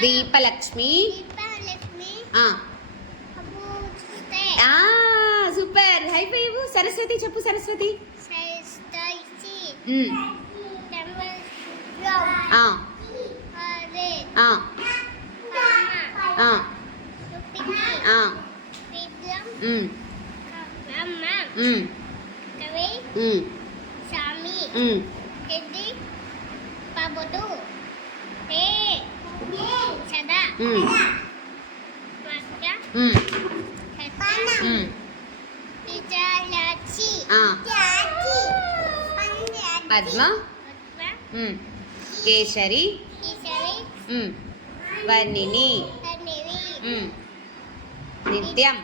Deepalakshmi. Super. High five. Saraswati చెప్పు. సరస్వతి. పద్మ. కేసరి. వర్ణిని. నిత్యం.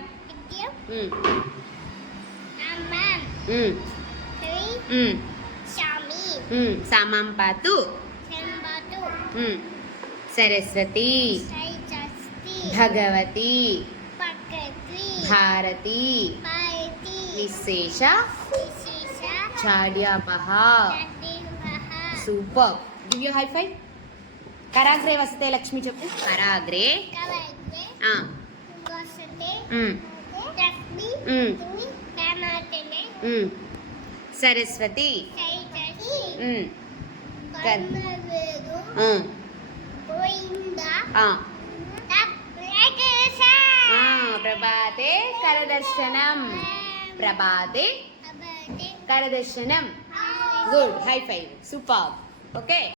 సామంపాతు. సరస్వతి. భగవతి. భారతి. నిశేష. చాడ్యాపహ. Super. Give you high five. కరాగ్రే వస్తే లక్ష్మి చెప్పు. కరాగ్రే. సరస్వతి. ప్రభాతే కరదర్శనం. ప్రభాతే కరదర్శనం. Good. High five. Super. Okay.